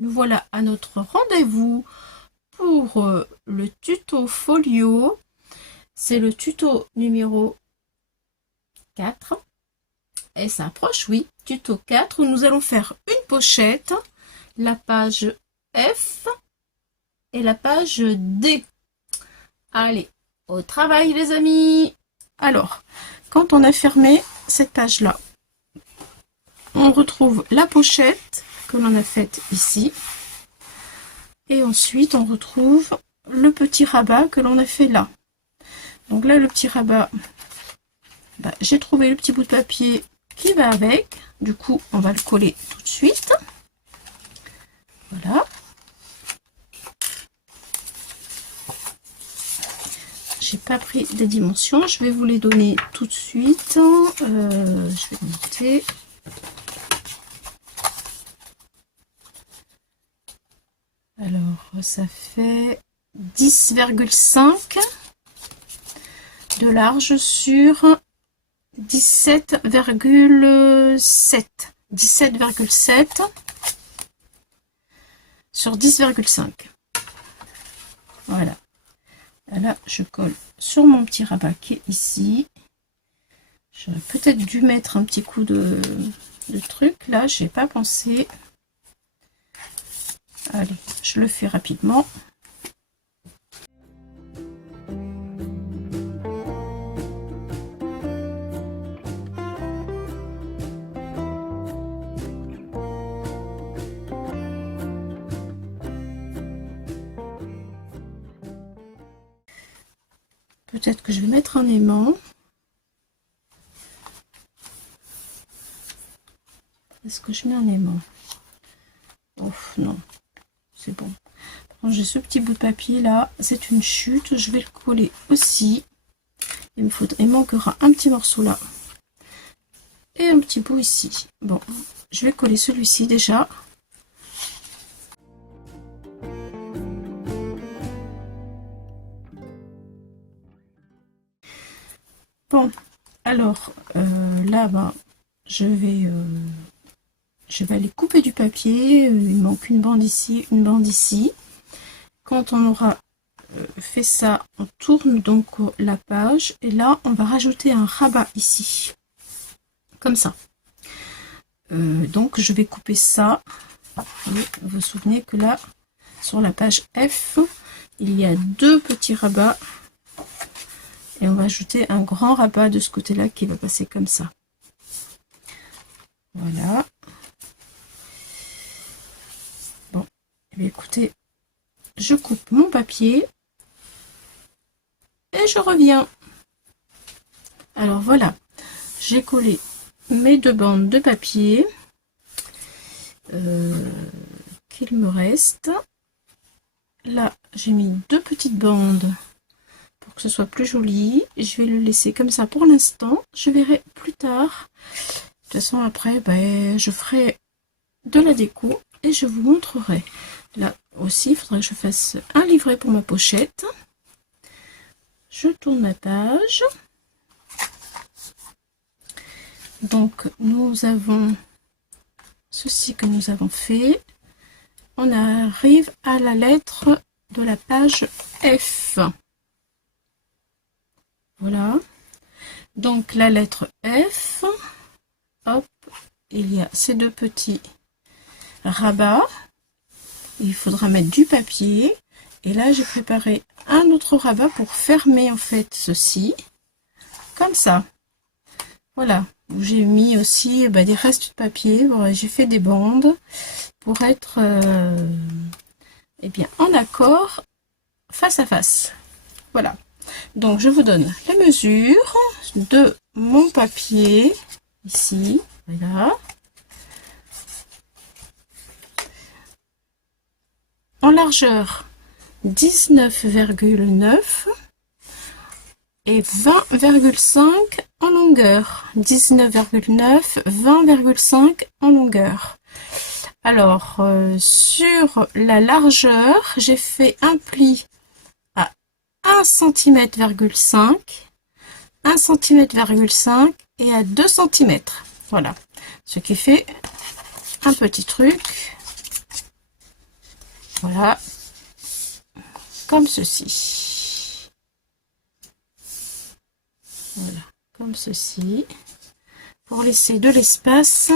Nous voilà à notre rendez-vous pour le tuto folio. C'est le tuto numéro 4. Et ça approche, oui. Tuto 4 où nous allons faire une pochette, la page F et la page D. Allez, au travail les amis. Alors, quand on a fermé cette page-là, on retrouve la pochette que l'on a faite ici. Et ensuite, on retrouve le petit rabat que l'on a fait là. Donc là, le petit rabat, j'ai trouvé le petit bout de papier qui va avec. Du coup, on va le coller tout de suite. Voilà. J'ai pas pris des dimensions. Je vais vous les donner tout de suite. Je vais noter. Alors, ça fait 10,5 de large sur 17,7. 17,7 sur 10,5. Voilà. Là, je colle sur mon petit rabat qui est ici. J'aurais peut-être dû mettre un petit coup de truc. Là, j'ai pas pensé. Allez, je le fais rapidement. Peut-être que je vais mettre un aimant. Est-ce que je mets un aimant? Oh non, c'est bon. J'ai ce petit bout de papier là, c'est une chute, je vais le coller aussi. Il manquera un petit morceau là et un petit bout ici. Bon, je vais coller celui-ci déjà. Bon, alors là, je vais aller couper du papier. Il manque une bande ici, une bande ici. Quand on aura fait ça, on tourne donc la page et là on va rajouter un rabat ici, comme ça. Donc je vais couper ça. Vous vous souvenez que là, sur la page F, il y a deux petits rabats. Et on va ajouter un grand rabat de ce côté-là qui va passer comme ça. Voilà. Bon, eh bien, écoutez, je coupe mon papier et je reviens. Alors voilà, j'ai collé mes deux bandes de papier qu'il me reste. Là, j'ai mis deux petites bandes pour que ce soit plus joli. Je vais le laisser comme ça pour l'instant. Je verrai plus tard. De toute façon, après, je ferai de la déco et je vous montrerai. Là aussi, il faudrait que je fasse un livret pour ma pochette. Je tourne ma page. Donc, nous avons ceci que nous avons fait. On arrive à la lettre de la page F. Voilà. Donc, la lettre F. Hop, il y a ces deux petits rabats. Il faudra mettre du papier. Et là, j'ai préparé un autre rabat pour fermer en fait ceci. Comme ça. Voilà. J'ai mis aussi des restes de papier. Voilà, j'ai fait des bandes pour être bien en accord face à face. Voilà. Donc, je vous donne les mesures de mon papier. Ici, voilà. En largeur 19,9 et 20,5 en longueur. 19,9, 20,5 en longueur. Alors, sur la largeur, j'ai fait un pli à 1 cm, 1 cm,5 et à 2 cm. Voilà. Ce qui fait un petit truc Voilà, comme ceci. Voilà, comme ceci. Pour laisser de l'espace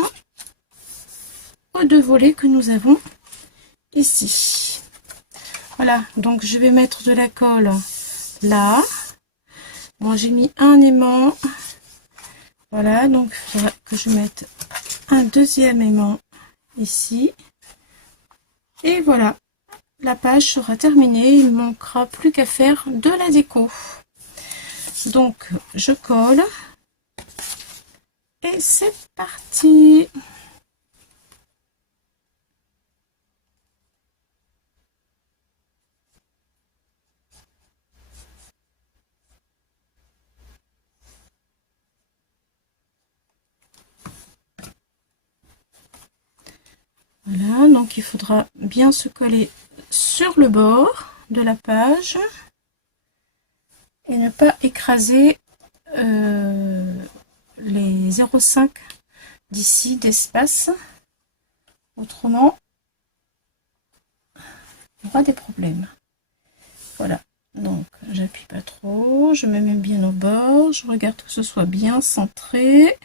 aux deux volets que nous avons ici. Voilà, donc je vais mettre de la colle là. Moi j'ai mis un aimant. Voilà, donc il faudra que je mette un deuxième aimant ici. Et voilà, la page sera terminée. Il ne manquera plus qu'à faire de la déco. Donc je colle. Et c'est parti. Voilà, donc il faudra bien se coller sur le bord de la page et ne pas écraser les 0,5 d'ici d'espace. Autrement, il y aura des problèmes. Voilà, donc j'appuie pas trop, je me mets bien au bord, je regarde que ce soit bien centré.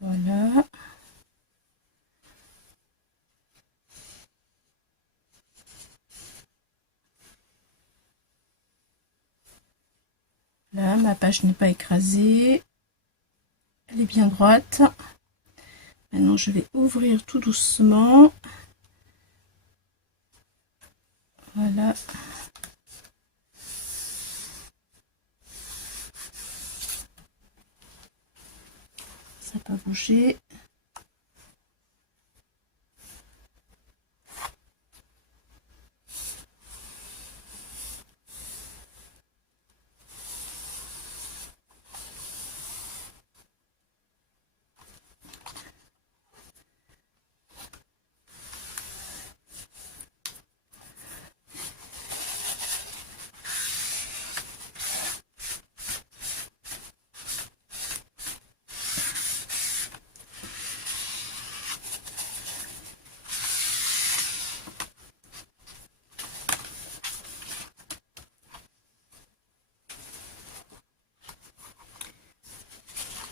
Voilà. Là, ma page n'est pas écrasée. Elle est bien droite. Maintenant, je vais ouvrir tout doucement. Voilà. Ça peut bouger.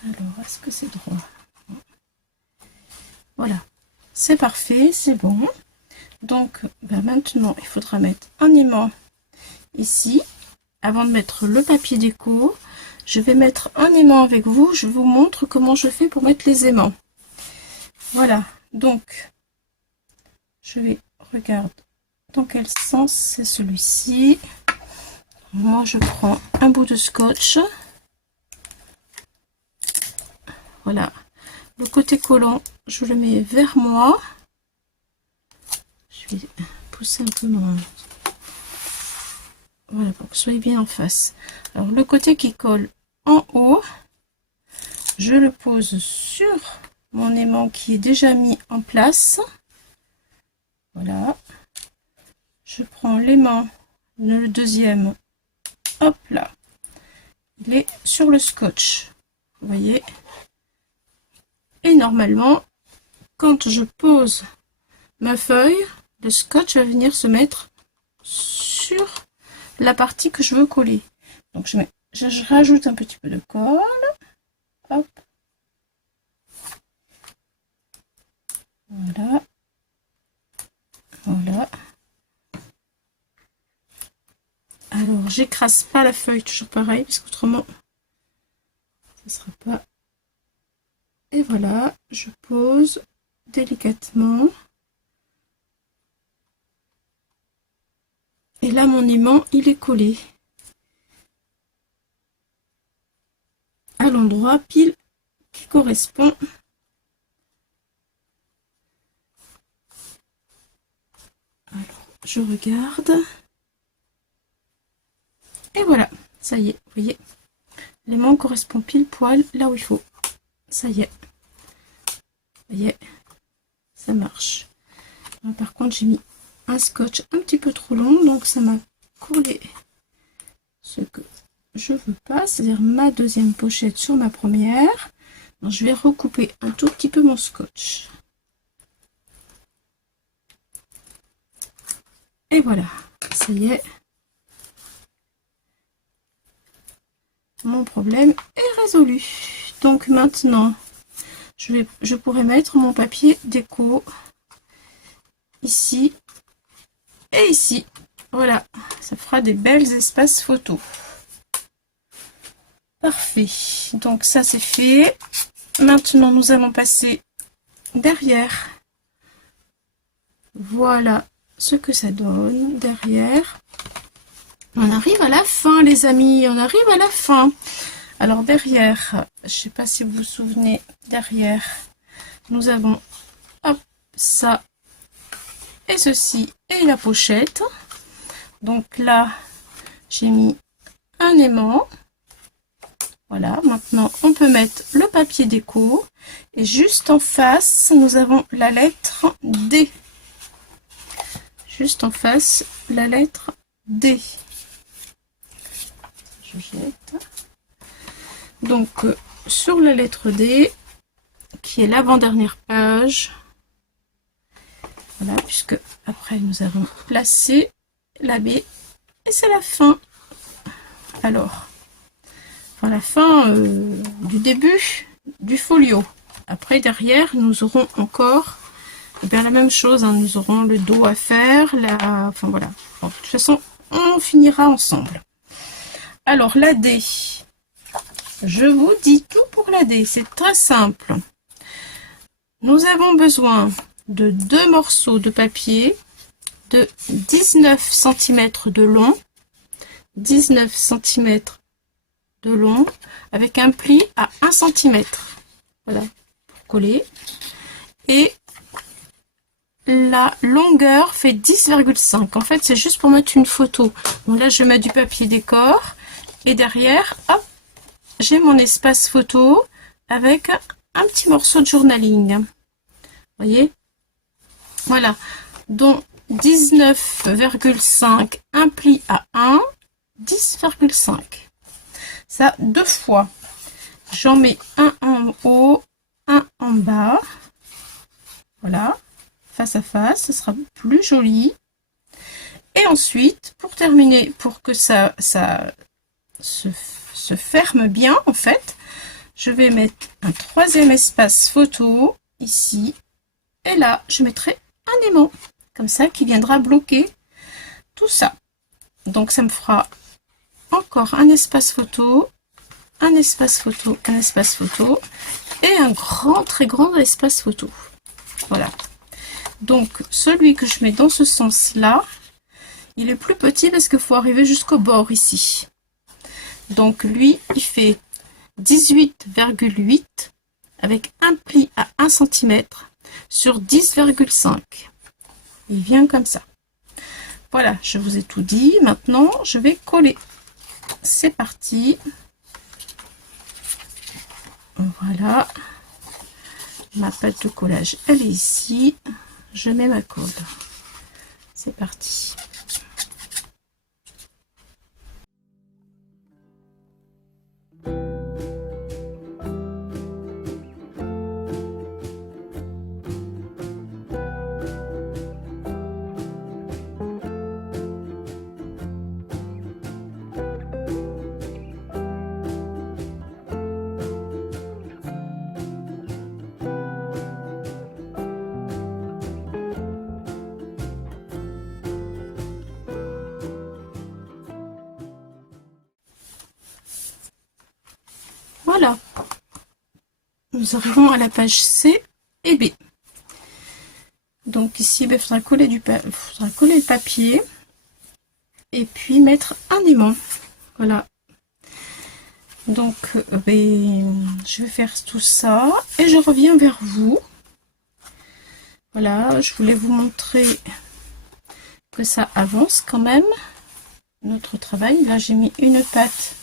Alors, est-ce que c'est droit? Voilà, c'est parfait, c'est bon. Donc, maintenant, il faudra mettre un aimant ici. Avant de mettre le papier déco, je vais mettre un aimant avec vous. Je vous montre comment je fais pour mettre les aimants. Voilà, donc, je vais regarder dans quel sens c'est celui-ci. Moi, je prends un bout de scotch. Voilà, le côté collant, je le mets vers moi. Je vais pousser un peu moins. Voilà, pour que vous soyez bien en face. Alors, le côté qui colle en haut, je le pose sur mon aimant qui est déjà mis en place. Voilà. Je prends l'aimant, le deuxième, hop là. Il est sur le scotch. Vous voyez? Et normalement, quand je pose ma feuille, le scotch va venir se mettre sur la partie que je veux coller. Donc je rajoute un petit peu de colle. Hop. Voilà. Voilà. Alors, j'écrase pas la feuille, toujours pareil, parce qu'autrement, ça sera pas. Et voilà, je pose délicatement. Et là, mon aimant, il est collé à l'endroit pile qui correspond. Alors, je regarde. Et voilà, ça y est, vous voyez, l'aimant correspond pile poil là où il faut. Ça y est. Vous voyez, ça marche. Alors, par contre, j'ai mis un scotch un petit peu trop long, donc ça m'a collé ce que je veux pas, c'est-à-dire ma deuxième pochette sur ma première. Donc, je vais recouper un tout petit peu mon scotch. Et voilà, ça y est. Mon problème est résolu. Donc maintenant, je pourrais mettre mon papier déco ici et ici. Voilà, ça fera des belles espaces photos. Parfait. Donc ça c'est fait. Maintenant, nous allons passer derrière. Voilà ce que ça donne derrière. On arrive à la fin, les amis. On arrive à la fin. Alors derrière, je ne sais pas si vous vous souvenez, derrière, nous avons hop, ça et ceci et la pochette. Donc là, j'ai mis un aimant. Voilà, maintenant on peut mettre le papier déco. Et juste en face, nous avons la lettre D. Juste en face, la lettre D. Je jette. Donc, sur la lettre D, qui est l'avant-dernière page, voilà, puisque après nous avons placé la B, et c'est la fin. Alors, enfin, la fin du début du folio. Après, derrière, nous aurons encore bien la même chose, hein, nous aurons le dos à faire, enfin voilà. Bon, de toute façon, on finira ensemble. Alors, la D. Je vous dis tout pour la D, c'est très simple. Nous avons besoin de 2 morceaux de papier de 19 cm de long, 19 cm de long, avec un pli à 1 cm. Voilà, pour coller. Et la longueur fait 10,5. En fait, c'est juste pour mettre une photo. Bon, là, je mets du papier décor. Et derrière, hop, j'ai mon espace photo avec un petit morceau de journaling. Voyez, voilà, donc 19,5, un pli à 1, 10,5. Ça 2 fois. J'en mets un en haut, un en bas. Voilà, face à face, ce sera plus joli. Et ensuite, pour terminer, pour que ça se ferme bien, en fait, je vais mettre un 3e espace photo ici. Et là, je mettrai un aimant, comme ça, qui viendra bloquer tout ça. Donc, ça me fera encore un espace photo, un espace photo, un espace photo, et un grand, très grand espace photo. Voilà. Donc, celui que je mets dans ce sens-là, il est plus petit parce qu'il faut arriver jusqu'au bord ici. Donc, lui, il fait 18,8 avec un pli à 1 cm sur 10,5. Il vient comme ça. Voilà, je vous ai tout dit. Maintenant, je vais coller. C'est parti. Voilà. Ma pâte de collage, elle est ici. Je mets ma colle. C'est parti. Voilà. Nous arrivons à la page C et B. Donc ici, il faudra coller le papier et puis mettre un aimant. Voilà. Donc, je vais faire tout ça et je reviens vers vous. Voilà, je voulais vous montrer que ça avance quand même, notre travail. Là, j'ai mis une patte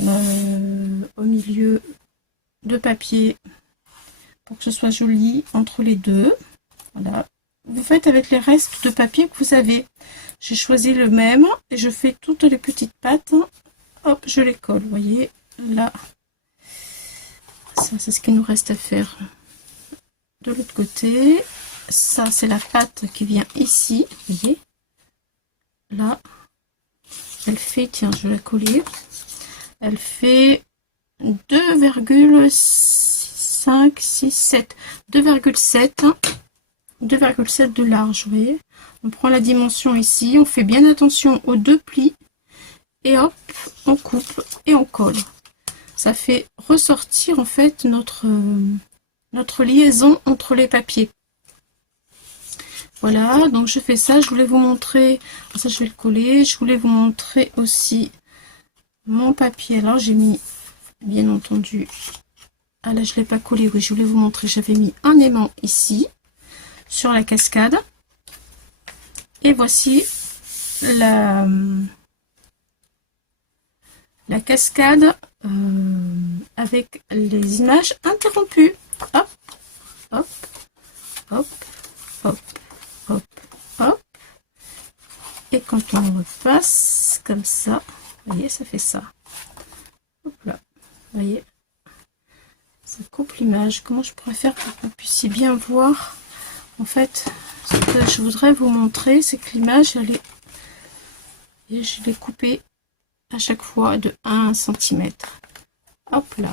au milieu de papier pour que ce soit joli entre les deux. Voilà. Vous faites avec les restes de papier que vous avez. J'ai choisi le même et je fais toutes les petites pattes. Hop, je les colle. Vous voyez, là. Ça, c'est ce qu'il nous reste à faire. De l'autre côté, ça, c'est la patte qui vient ici. Vous voyez, là, elle fait, tiens, je vais la coller, elle fait 2,567, 2,7 de large, vous voyez. On prend la dimension ici, on fait bien attention aux deux plis, et hop, on coupe et on colle. Ça fait ressortir en fait notre liaison entre les papiers. Voilà, donc je fais ça, je voulais vous montrer, ça je vais le coller, je voulais vous montrer aussi mon papier. Alors j'ai mis, bien entendu, ah là je l'ai pas collé, oui je voulais vous montrer, j'avais mis un aimant ici, sur la cascade, et voici la cascade avec les images interrompues. Hop, hop, hop, hop, hop, hop. Et quand on repasse comme ça, vous voyez, ça fait ça. Hop là, vous voyez, ça coupe l'image. Comment je pourrais faire pour que vous puissiez bien voir? En fait, ce que je voudrais vous montrer, c'est que l'image, elle est, et je l'ai coupée à chaque fois de 1 cm. Hop là,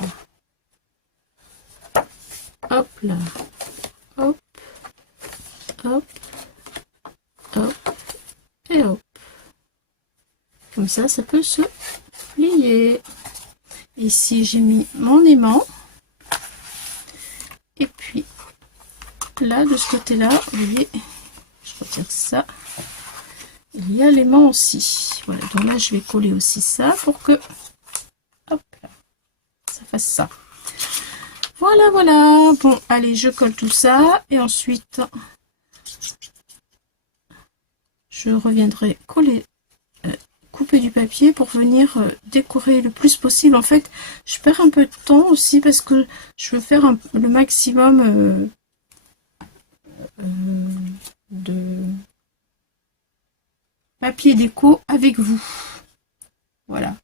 hop là, hop, hop, hop, et hop. Comme ça, ça peut se plier. Ici, j'ai mis mon aimant. Et puis, là, de ce côté-là, vous voyez, je retire ça. Il y a l'aimant aussi. Voilà, donc là, je vais coller aussi ça pour que, hop, là, ça fasse ça. Voilà, voilà. Bon, allez, je colle tout ça. Et ensuite, je reviendrai coller, couper du papier pour venir décorer le plus possible. En fait, je perds un peu de temps aussi parce que je veux faire le maximum de papier déco avec vous. Voilà.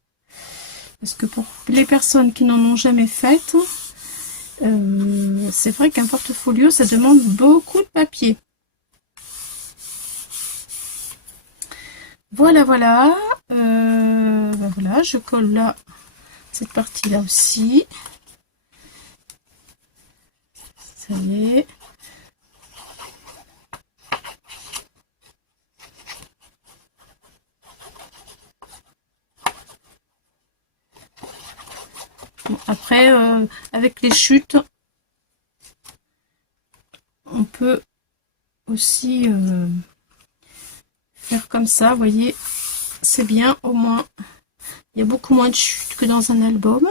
Parce que pour les personnes qui n'en ont jamais fait, c'est vrai qu'un portfolio, ça demande beaucoup de papier. Voilà, voilà. Ben voilà, je colle là, cette partie-là aussi. Ça y est. Bon, après, avec les chutes, on peut aussi faire comme ça, vous voyez, c'est bien, au moins, il y a beaucoup moins de chutes que dans un album,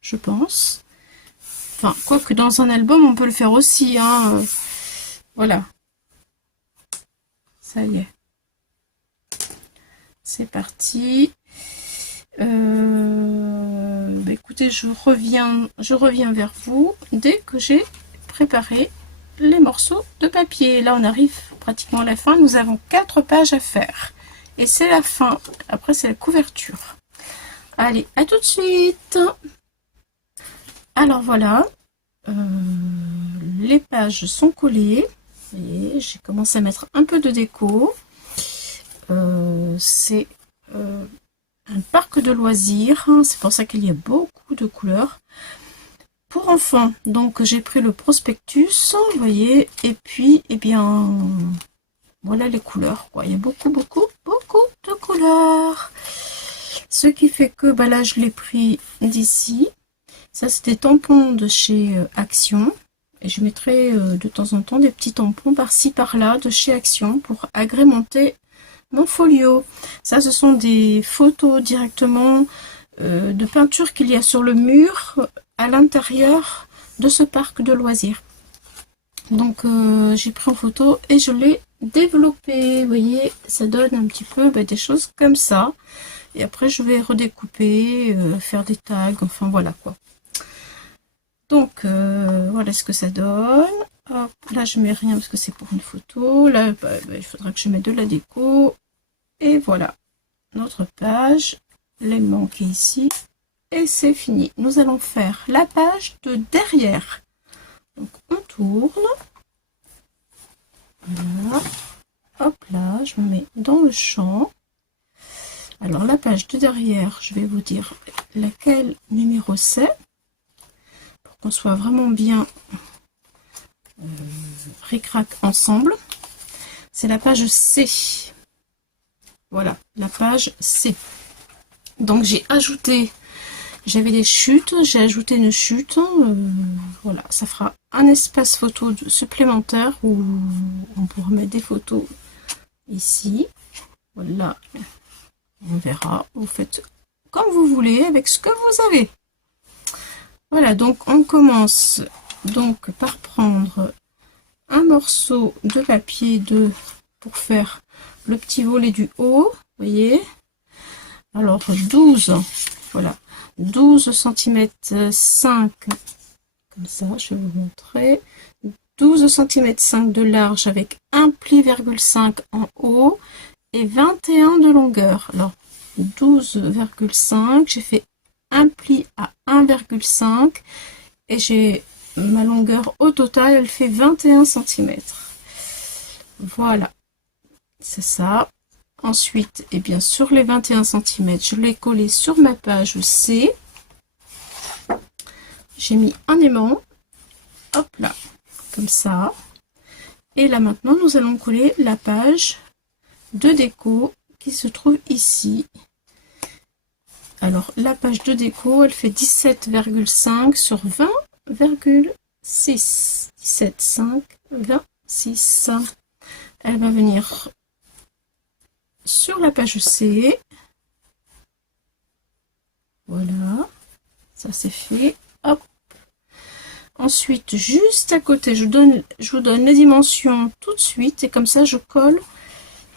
je pense. Enfin, quoique dans un album, on peut le faire aussi, hein, voilà. Ça y est. C'est parti. Bah écoutez, je reviens vers vous dès que j'ai préparé les morceaux de papier. Là, on arrive pratiquement à la fin. Nous avons 4 pages à faire. Et c'est la fin. Après, c'est la couverture. Allez, à tout de suite. Alors voilà. Les pages sont collées. Et j'ai commencé à mettre un peu de déco. C'est un parc de loisirs, c'est pour ça qu'il y a beaucoup de couleurs pour enfants. Donc j'ai pris le prospectus, vous voyez, et puis eh bien voilà les couleurs quoi. Il y a beaucoup de couleurs, ce qui fait que bah là je l'ai pris d'ici. Ça c'est des tampons de chez Action, et je mettrai de temps en temps des petits tampons par-ci par-là de chez Action pour agrémenter mon folio. Ça, ce sont des photos directement de peinture qu'il y a sur le mur à l'intérieur de ce parc de loisirs. Donc, j'ai pris en photo et je l'ai développé. Vous voyez, ça donne un petit peu des choses comme ça. Et après, je vais redécouper, faire des tags, enfin voilà quoi. Donc, voilà ce que ça donne. Hop, là, je mets rien parce que c'est pour une photo. Là, il faudra que je mette de la déco. Et voilà, notre page, l'aimant qui est ici, et c'est fini. Nous allons faire la page de derrière. Donc on tourne. Voilà. Hop là, je me mets dans le champ. Alors la page de derrière, je vais vous dire laquelle numéro c'est, pour qu'on soit vraiment bien ric-rac ensemble. C'est la page C. Voilà, la page C. Donc j'ai ajouté, j'avais des chutes, j'ai ajouté une chute. Voilà, ça fera un espace photo supplémentaire où on pourra mettre des photos ici. Voilà, on verra. Vous faites comme vous voulez avec ce que vous avez. Voilà, donc on commence donc par prendre un morceau de papier pour faire le petit volet du haut, vous voyez. Alors 12, voilà, 12 cm 5, comme ça, je vais vous montrer. 12 cm 5 de large avec un pli,5 en haut et 21 de longueur. Alors 12,5, j'ai fait un pli à 1,5 et j'ai ma longueur au total, elle fait 21 cm. Voilà, c'est ça. Ensuite, et bien sur les 21 cm, je l'ai collé sur ma page C. J'ai mis un aimant, hop là, comme ça. Et là maintenant, nous allons coller la page de déco qui se trouve ici. Alors, la page de déco, elle fait 17,5 sur 20,6. 17,5, 26. Elle va venir sur la page C. Voilà, ça c'est fait. Hop. Ensuite, juste à côté, je vous donne les dimensions tout de suite et comme ça je colle.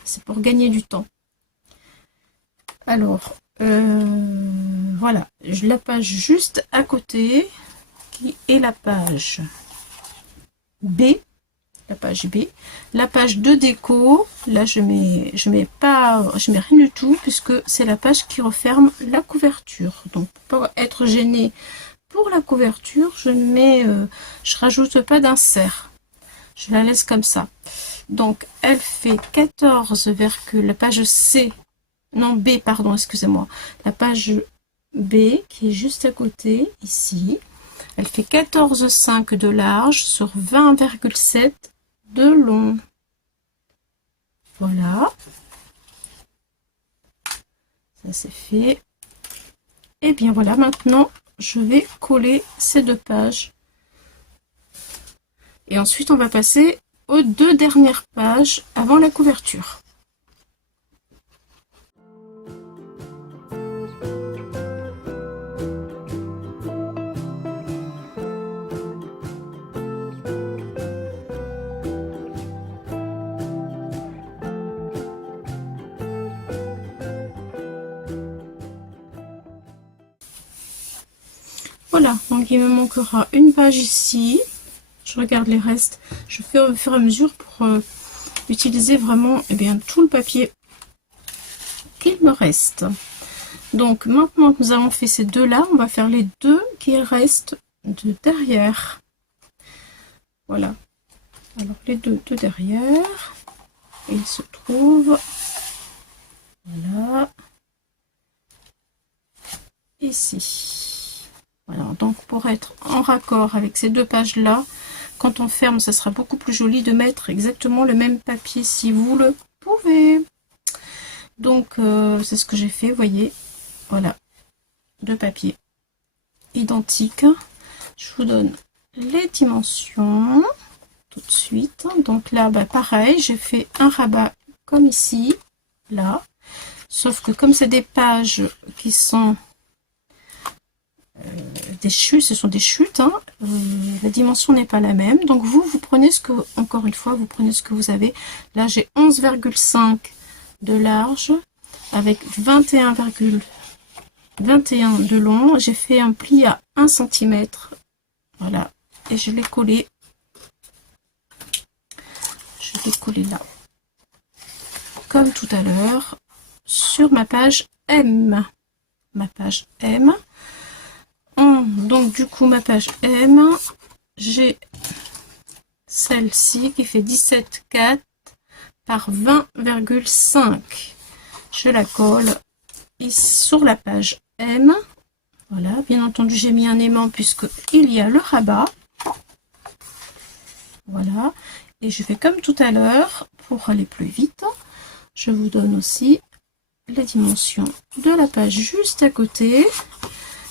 C'est pour gagner du temps. Alors, voilà, la page juste à côté qui est la page B. La page B, la page de déco, là je mets rien du tout puisque c'est la page qui referme la couverture. Donc pour pas être gêné pour la couverture, je rajoute pas d'insert. Je la laisse comme ça. Donc elle fait 14, la page C, non B pardon, excusez-moi, la page B qui est juste à côté ici. Elle fait 14,5 de large sur 20,7 de long. Voilà, ça c'est fait. Et bien voilà, maintenant je vais coller ces deux pages et ensuite on va passer aux deux dernières pages avant la couverture. Voilà, donc il me manquera une page ici. Je regarde les restes. Je fais au fur et à mesure pour utiliser vraiment bien, tout le papier qu'il me reste. Donc maintenant que nous avons fait ces deux-là, on va faire les deux qui restent de derrière. Voilà. Alors les deux de derrière, ils se trouvent voilà ici. Voilà, donc pour être en raccord avec ces deux pages là, quand on ferme, ça sera beaucoup plus joli de mettre exactement le même papier si vous le pouvez. Donc c'est ce que j'ai fait, vous voyez, voilà, deux papiers identiques. Je vous donne les dimensions tout de suite. Donc là, bah, pareil, j'ai fait un rabat comme ici, là, sauf que comme c'est des pages qui sont des chutes, ce sont des chutes, hein, la dimension n'est pas la même. Donc vous prenez ce que, encore une fois, vous prenez ce que vous avez. Là, j'ai 11,5 de large avec 21,21 de long. J'ai fait un pli à 1 cm. Voilà, et je l'ai collé. Je l'ai collé là, comme tout à l'heure, sur ma page M. Ma page M. Donc du coup ma page M, j'ai celle-ci qui fait 17,4 par 20,5. Je la colle et sur la page M. Voilà, bien entendu, j'ai mis un aimant puisque il y a le rabat. Voilà, et je fais comme tout à l'heure pour aller plus vite. Je vous donne aussi les dimensions de la page juste à côté.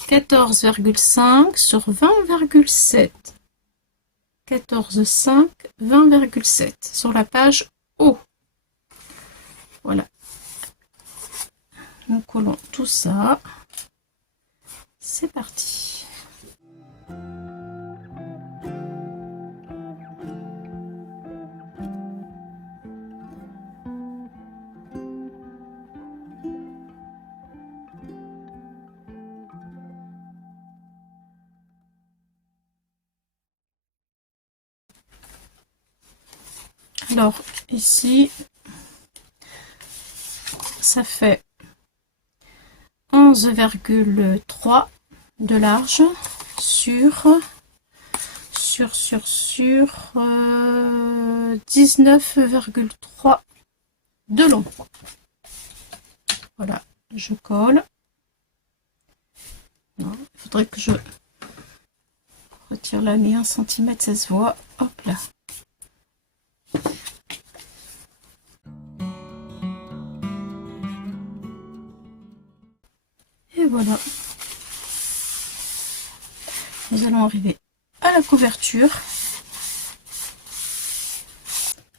14,5 sur 20,7. 14,5, 20,7 sur la page haut. Voilà. Nous collons tout ça. C'est parti. Alors ici, ça fait 11,3 de large sur 19,3 de long. Voilà, je colle. Il faudrait que je retire la mis 1 cm, ça se voit. Hop là. Et voilà. Nous allons arriver à la couverture.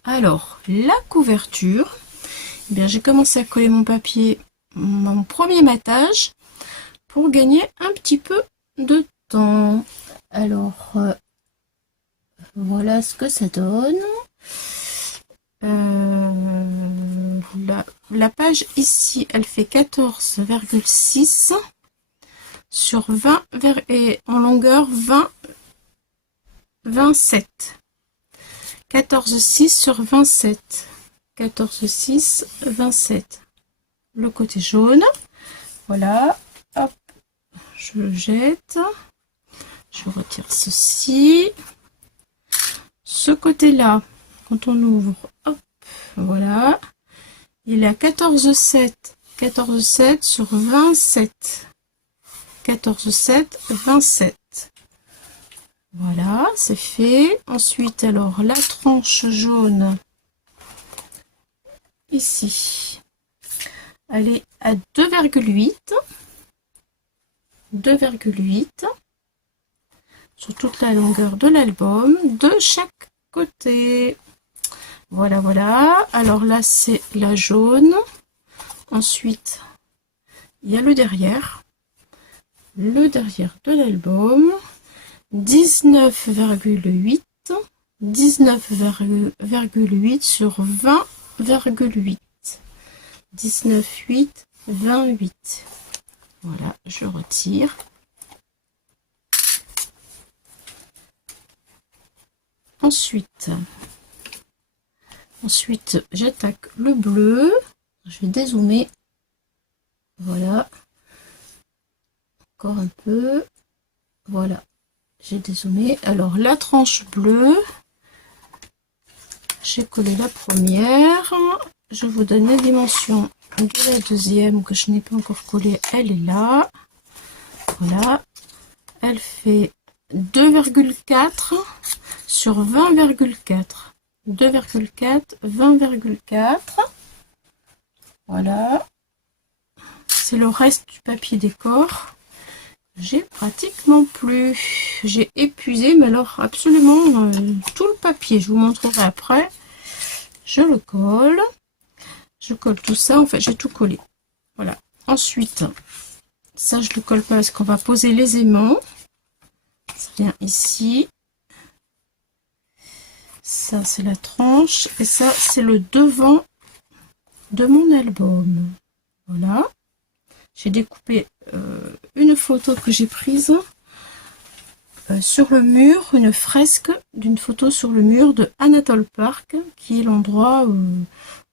Alors, la couverture, eh bien, j'ai commencé à coller mon papier, mon premier matage, pour gagner un petit peu de temps. Alors, voilà ce que ça donne. La page ici, elle fait 14,6 sur 20 et en longueur 27. 14,6 sur 27. 14,6, 27. Le côté jaune. Voilà. Hop. Je le jette. Je retire ceci. Ce côté-là, quand on ouvre, hop, voilà. Il est à 14,7. 14,7 sur 27. 14,7, 27. Voilà, c'est fait. Ensuite, alors, la tranche jaune, ici, elle est à 2,8. 2,8 sur toute la longueur de l'album, de chaque côté. Voilà, voilà. Alors là, c'est la jaune. Ensuite, il y a le derrière. Le derrière de l'album. 19,8. 19,8 sur 20,8. 19,8, 28. Voilà, je retire. Ensuite, j'attaque le bleu. Je vais dézoomer. Voilà. Encore un peu. Voilà. J'ai dézoomé. Alors, la tranche bleue. J'ai collé la première. Je vous donne les dimensions de la deuxième que je n'ai pas encore collée. Elle est là. Voilà. Elle fait 2,4 sur 20,4. 2,4, 20,4. Voilà. C'est le reste du papier décor. J'ai pratiquement plus. J'ai épuisé, mais alors absolument tout le papier. Je vous montrerai après. Je le colle. Je colle tout ça. En fait, j'ai tout collé. Voilà. Ensuite, ça, je le colle pas parce qu'on va poser les aimants. Ça vient ici. Ça, c'est la tranche. Et ça, c'est le devant de mon album. Voilà. J'ai découpé une photo que j'ai prise sur le mur, une fresque d'une photo sur le mur de Anatole Park, qui est l'endroit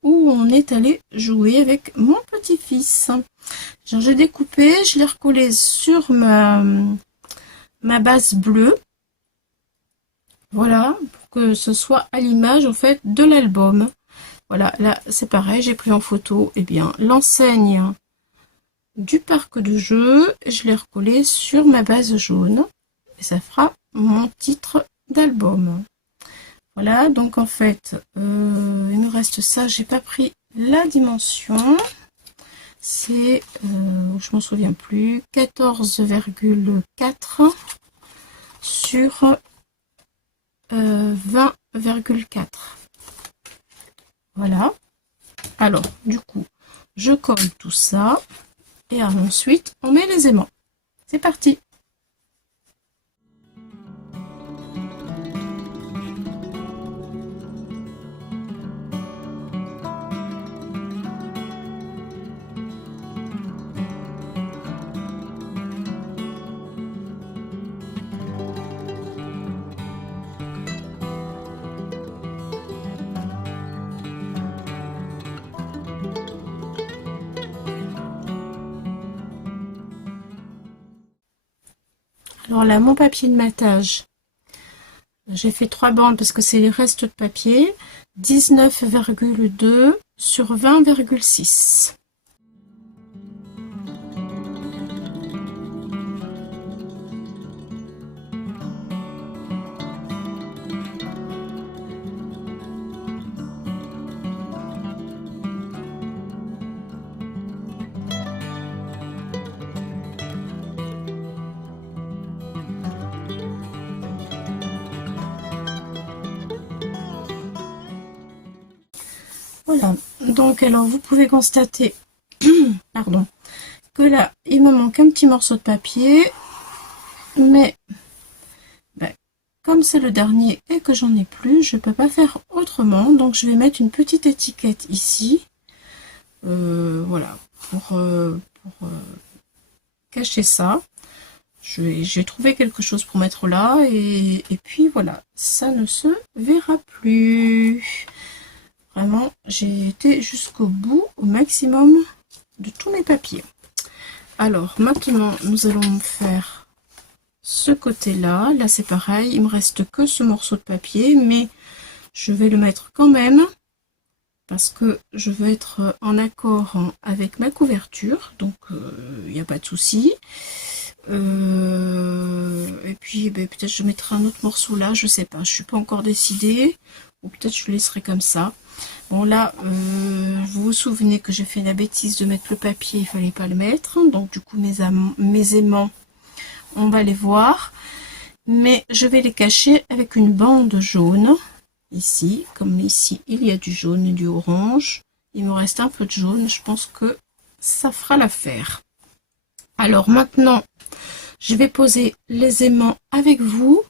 où on est allé jouer avec mon petit-fils. J'ai découpé, je l'ai recollé sur ma base bleue. Voilà, pour que ce soit à l'image en fait de l'album. Voilà, là c'est pareil, j'ai pris en photo, eh bien, l'enseigne du parc de jeux. Je l'ai recollé sur ma base jaune. Et ça fera mon titre d'album. Voilà, donc en fait, il me reste ça. J'ai pas pris la dimension. C'est, je m'en souviens plus, 14,4 sur 20,4. Voilà. Alors, du coup, je colle tout ça. Et ensuite, on met les aimants. C'est parti! Alors là, mon papier de matage, j'ai fait 3 bandes parce que c'est les restes de papier. 19,2 sur 20,6. Voilà, donc alors vous pouvez constater pardon, que là il me manque un petit morceau de papier, mais comme c'est le dernier et que j'en ai plus, je peux pas faire autrement, donc je vais mettre une petite étiquette ici, voilà, pour cacher ça. J'ai trouvé quelque chose pour mettre là, et puis voilà, ça ne se verra plus. Vraiment, j'ai été jusqu'au bout, au maximum de tous mes papiers. Alors, maintenant, nous allons faire ce côté-là. Là, c'est pareil, il me reste que ce morceau de papier, mais je vais le mettre quand même, parce que je veux être en accord avec ma couverture, donc il n'y a pas de souci. Et puis, peut-être je mettrai un autre morceau là, je sais pas, je suis pas encore décidée, ou peut-être je le laisserai comme ça. Bon là, vous vous souvenez que j'ai fait la bêtise de mettre le papier, il fallait pas le mettre, donc du coup mes aimants, on va les voir, mais je vais les cacher avec une bande jaune, ici, comme ici il y a du jaune et du orange, il me reste un peu de jaune, je pense que ça fera l'affaire. Alors maintenant, je vais poser les aimants avec vous,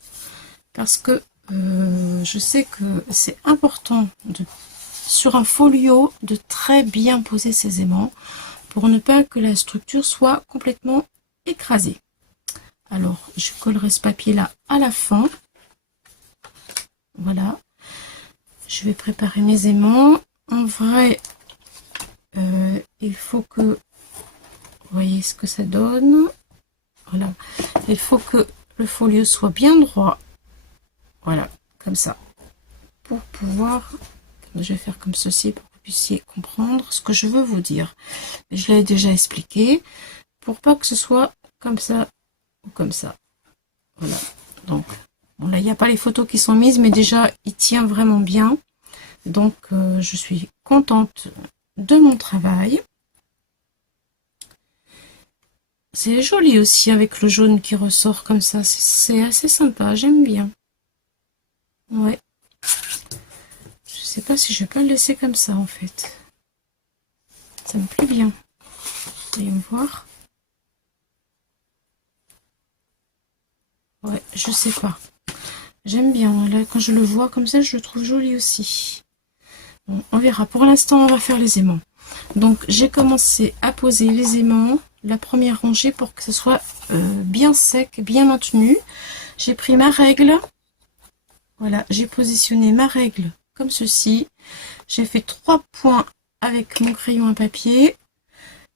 parce que je sais que c'est important sur un folio de très bien poser ses aimants pour ne pas que la structure soit complètement écrasée. Alors, je collerai ce papier là à la fin. Voilà. Je vais préparer mes aimants. En vrai, il faut que... Vous voyez ce que ça donne. Voilà. Il faut que le folio soit bien droit. Voilà, comme ça. Pour pouvoir... Je vais faire comme ceci pour que vous puissiez comprendre ce que je veux vous dire. Je l'ai déjà expliqué. Pour pas que ce soit comme ça ou comme ça. Voilà. Donc, bon là, il n'y a pas les photos qui sont mises, mais déjà, il tient vraiment bien. Donc, je suis contente de mon travail. C'est joli aussi avec le jaune qui ressort comme ça. C'est assez sympa, j'aime bien. Ouais. Je sais pas si je vais pas le laisser comme ça en fait. Ça me plaît bien. Voyons voir. Ouais, je sais pas. J'aime bien. Là, quand je le vois comme ça, je le trouve joli aussi. Bon, on verra. Pour l'instant, on va faire les aimants. Donc, j'ai commencé à poser les aimants, la première rangée, pour que ce soit bien sec, bien maintenu. J'ai pris ma règle. Voilà, j'ai positionné ma règle comme ceci. J'ai fait 3 points avec mon crayon à papier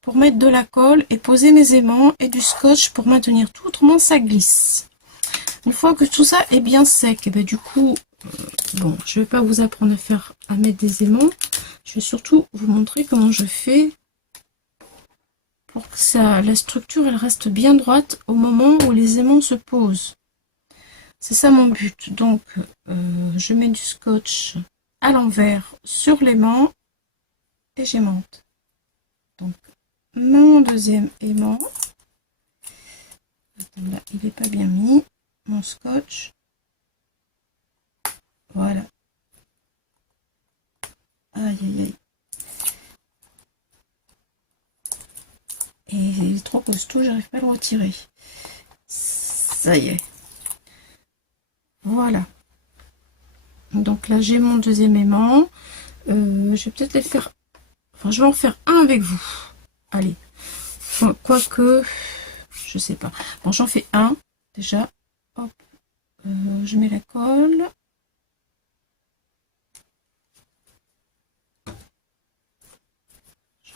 pour mettre de la colle et poser mes aimants et du scotch pour maintenir tout, autrement ça glisse. Une fois que tout ça est bien sec, et ben du coup, bon, je vais pas vous apprendre à mettre des aimants. Je vais surtout vous montrer comment je fais pour que la structure elle reste bien droite au moment où les aimants se posent. C'est ça mon but. Donc je mets du scotch à l'envers sur l'aimant et j'aimante. Donc mon deuxième aimant. Là, il n'est pas bien mis. Mon scotch. Voilà. Aïe aïe aïe. Et il est trop costaud, j'arrive pas à le retirer. Ça y est. Voilà. Donc là j'ai mon deuxième aimant. Je vais peut-être les faire. Enfin, je vais en faire un avec vous. Allez. Quoique, je sais pas. Bon, j'en fais un déjà. Hop. Je mets la colle. Je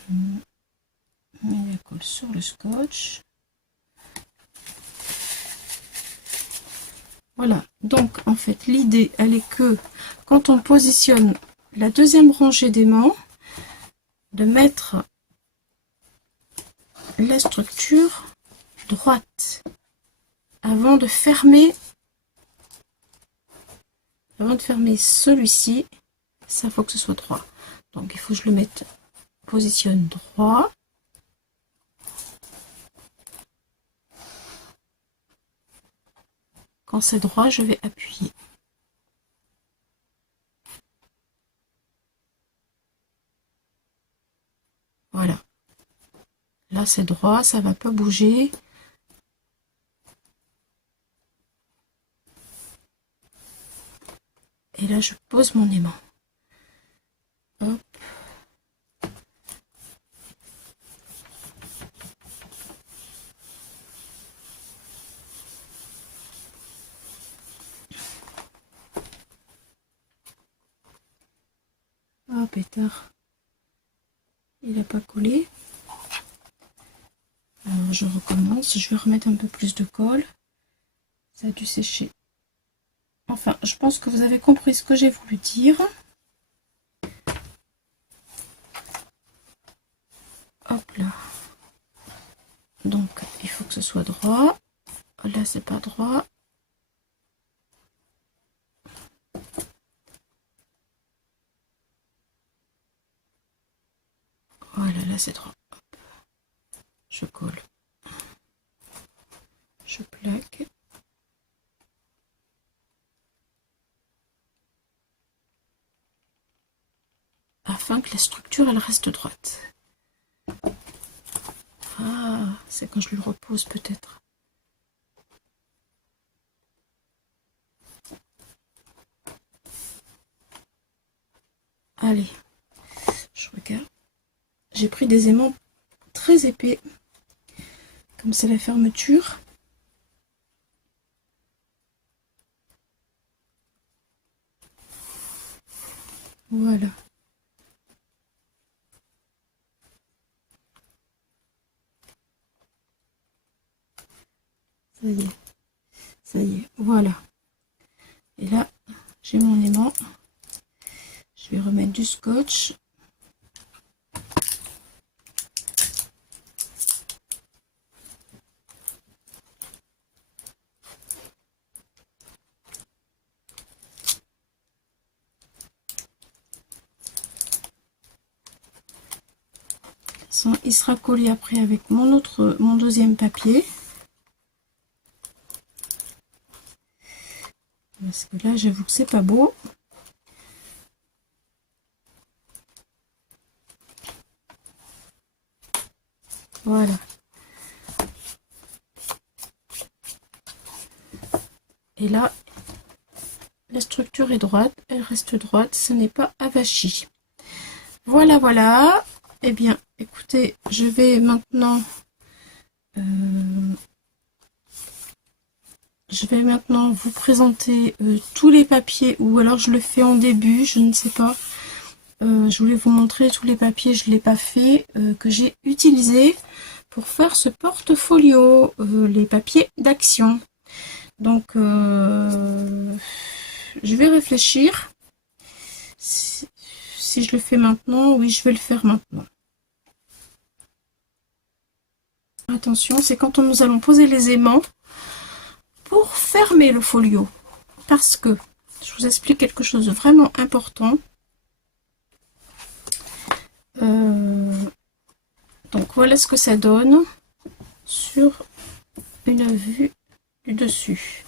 mets la colle sur le scotch. Voilà. Donc, en fait, l'idée, elle est que quand on positionne la deuxième rangée d'aimants, de mettre la structure droite avant de fermer celui-ci. Ça, faut que ce soit droit. Donc il faut que je le mette positionne droit. Quand c'est droit, je vais appuyer. Voilà. Là c'est droit, ça va pas bouger. Et là je pose mon aimant. Hop. Ah pétard. Il n'a pas collé. Alors je recommence, je vais remettre un peu plus de colle. Ça a dû sécher. Enfin, je pense que vous avez compris ce que j'ai voulu dire. Hop là. Donc, il faut que ce soit droit. Là, c'est pas droit. Voilà, là, c'est droit. Hop. Je colle. Je plaque. Afin que la structure, elle reste droite. Ah, c'est quand je le repose peut-être. Allez, je regarde. J'ai pris des aimants très épais, comme c'est la fermeture. Voilà. Ça y est. Ça y est, voilà. Et là, j'ai mon aimant. Je vais remettre du scotch. Il sera collé après avec mon deuxième papier. Parce que là, j'avoue que c'est pas beau. Voilà. Et là, la structure est droite, elle reste droite, ce n'est pas avachi. Voilà, voilà. Eh bien, écoutez, je vais maintenant vous présenter tous les papiers, ou alors je le fais en début, je ne sais pas. Je voulais vous montrer tous les papiers, je ne l'ai pas fait, que j'ai utilisé pour faire ce portfolio, les papiers d'action. Donc, je vais réfléchir. Si je le fais maintenant, oui, je vais le faire maintenant. Attention, c'est quand nous allons poser les aimants pour fermer le folio. Parce que, je vous explique quelque chose de vraiment important. Donc voilà ce que ça donne sur une vue du dessus.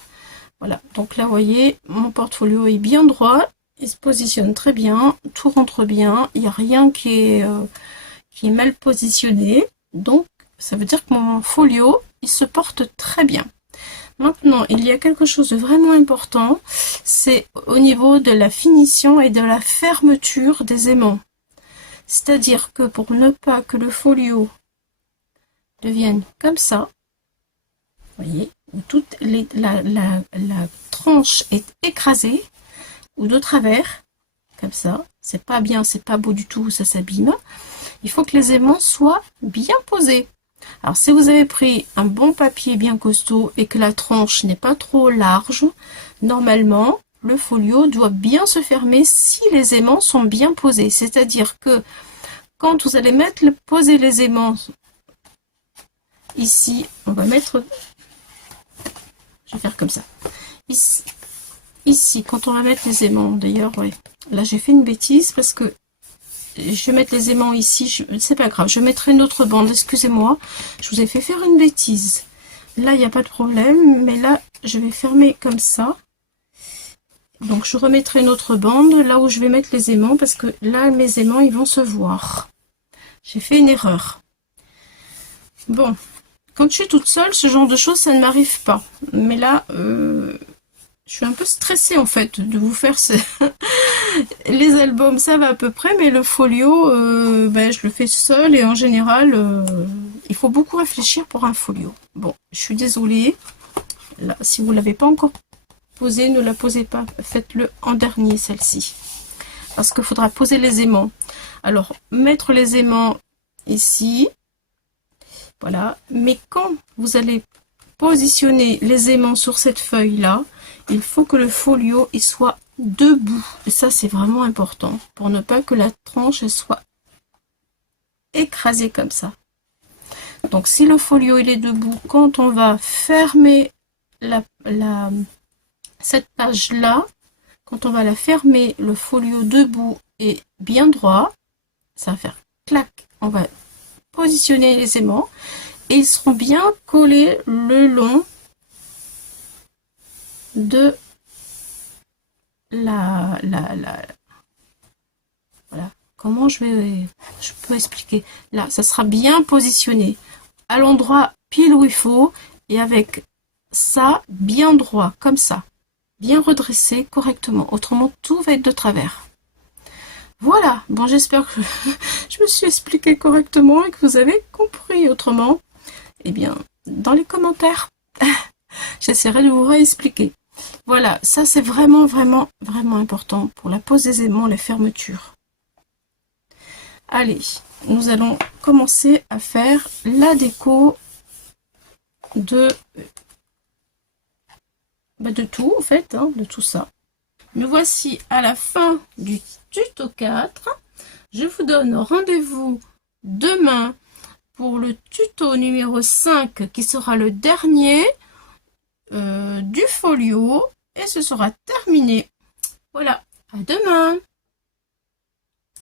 Voilà, donc là vous voyez, mon portfolio est bien droit, il se positionne très bien, tout rentre bien, il n'y a rien qui est mal positionné. Donc ça veut dire que mon folio, il se porte très bien. Maintenant, il y a quelque chose de vraiment important, c'est au niveau de la finition et de la fermeture des aimants. C'est-à-dire que pour ne pas que le folio devienne comme ça, vous voyez, où toute la tranche est écrasée, ou de travers, comme ça, c'est pas bien, c'est pas beau du tout, ça s'abîme. Il faut que les aimants soient bien posés. Alors si vous avez pris un bon papier bien costaud et que la tranche n'est pas trop large, normalement le folio doit bien se fermer si les aimants sont bien posés. C'est-à-dire que quand vous allez poser les aimants ici, on va mettre, je vais faire comme ça. Ici, quand on va mettre les aimants, d'ailleurs, ouais, là j'ai fait une bêtise parce que je vais mettre les aimants ici, c'est pas grave, je mettrai une autre bande, excusez-moi, je vous ai fait faire une bêtise. Là, il n'y a pas de problème, mais là, je vais fermer comme ça. Donc, je remettrai une autre bande là où je vais mettre les aimants, parce que là, mes aimants, ils vont se voir. J'ai fait une erreur. Bon, quand je suis toute seule, ce genre de choses, ça ne m'arrive pas. Mais là, je suis un peu stressée, en fait, de vous faire les albums, ça va à peu près, mais le folio, je le fais seule et en général, il faut beaucoup réfléchir pour un folio. Bon, je suis désolée. Là, si vous ne l'avez pas encore posé, ne la posez pas. Faites-le en dernier, celle-ci. Parce qu'il faudra poser les aimants. Alors, mettre les aimants ici. Voilà. Mais quand vous allez positionner les aimants sur cette feuille-là, il faut que le folio il soit debout. Et ça, c'est vraiment important pour ne pas que la tranche elle soit écrasée comme ça. Donc, si le folio il est debout, quand on va fermer cette page-là, quand on va la fermer, le folio debout et bien droit, ça va faire clac. On va positionner les aimants et ils seront bien collés le long de voilà. Comment je peux expliquer? Là, ça sera bien positionné à l'endroit pile où il faut et avec ça bien droit, comme ça. Bien redressé correctement. Autrement, tout va être de travers. Voilà. Bon, j'espère que je me suis expliqué correctement et que vous avez compris. Autrement, eh bien, dans les commentaires, j'essaierai de vous réexpliquer. Voilà, ça c'est vraiment, vraiment, vraiment important pour la pose des aimants, la fermeture. Allez, nous allons commencer à faire la déco de tout, en fait, hein, de tout ça. Nous voici à la fin du tuto 4. Je vous donne rendez-vous demain pour le tuto numéro 5 qui sera le dernier du folio et ce sera terminé. Voilà, à demain!